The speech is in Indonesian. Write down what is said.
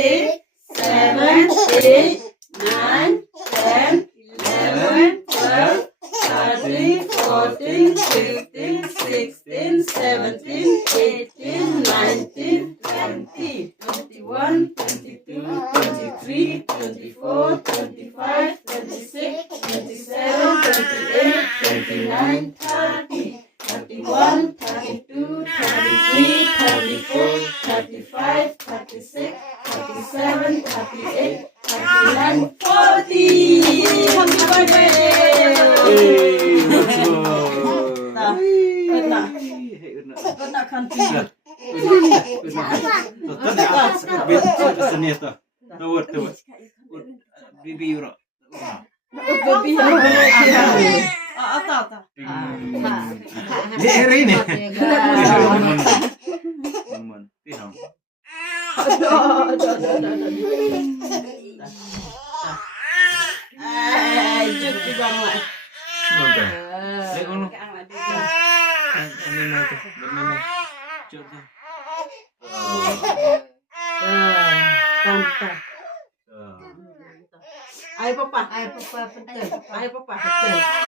6, 7, 8, 9, 10, 11, 12, 13, 14, 15, 16, 17, 18, 19, 20, 21, 22, 23, 24, 25, 26, 27, 28, 29, 30, 31, 32, 33, 34, 35, 36, 37, 38, 39, 40. Happy birthday! Good na country. Ay papa, betul. Ay papa, betul.